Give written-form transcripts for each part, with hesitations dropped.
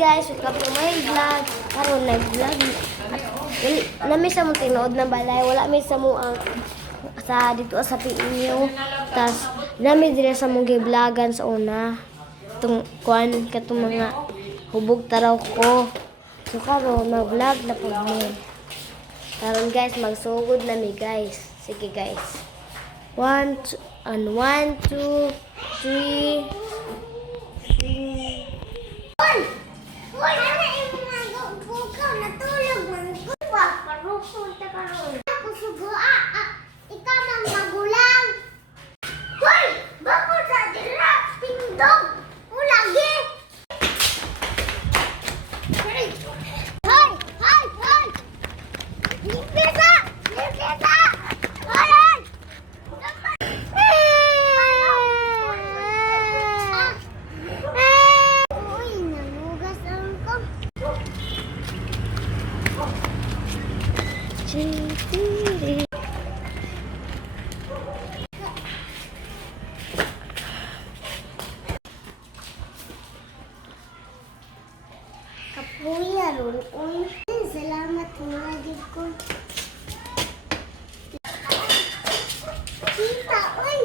guys, welcome to my vlog. Karon nag-vlog. Nami sa mo tinuod na balay, wala mi sa mo ang sa dito sa PNU. Tas nami dire sa mong giblagan sa una. Tung kuan katong mga hubog taraw ko. So karon mag-vlog na pud mi. Karon guys, magsugod na mi guys. Sige guys. 1 2 3 Uy, ano yung mga bukaw natulog man ko. Parusol ta karon. Ako sugo ikaw mang magulang. Hoy, bako sa dira pindog. Ulagi. Hoy, hoy, hoy. Nipesa, nipesa. Hoy. Uy, nanugas ang ko. Kapuya ron. Uy, salamat mga ko. Kita, uy.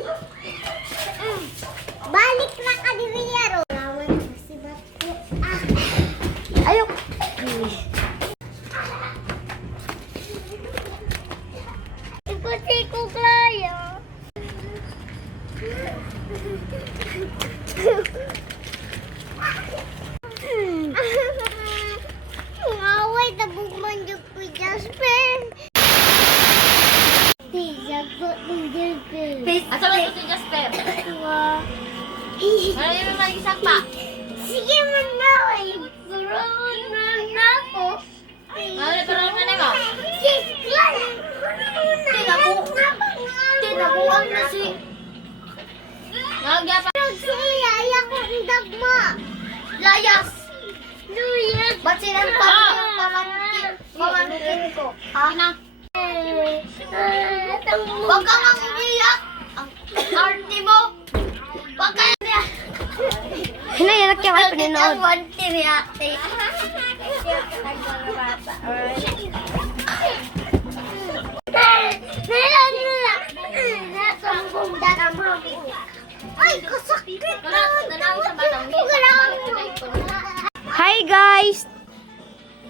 Balik na ka di ron. Salamat si Batko. ayok. Ikuti ko kaya. Ngaway tabog man yung ko Jasper. Di jago ni Jasper. Asa ba ito si Jasper? Ano yung mag-isang pa? Sige man na ay. Gurawan na ako. Ano pero ano na mo? Siklan. Tinabuang na si... Nagyapa. Suya, ayak ko ang dagma. Layas! Luyas. Ba't sinantap yung pamangkin ko? Ha? Huwag ka mang umiyak! Ang arty mo! Huwag ka na! Hinayanak yung ay pininood. Ang wanti reacte. Ay, kasakit na. Hi guys.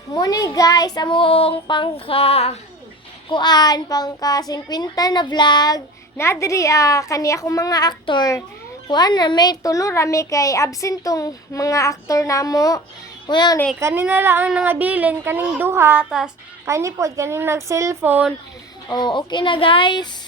Muni guys, among pangka 50 na vlog. Nadiri kani ako mga aktor. Kuan na may tulo rami kay absent tong mga aktor namo. Kuya ni kanina lang ang nangabilin kaning duha tas kani pod kaning nag cellphone. Oh, okay na guys.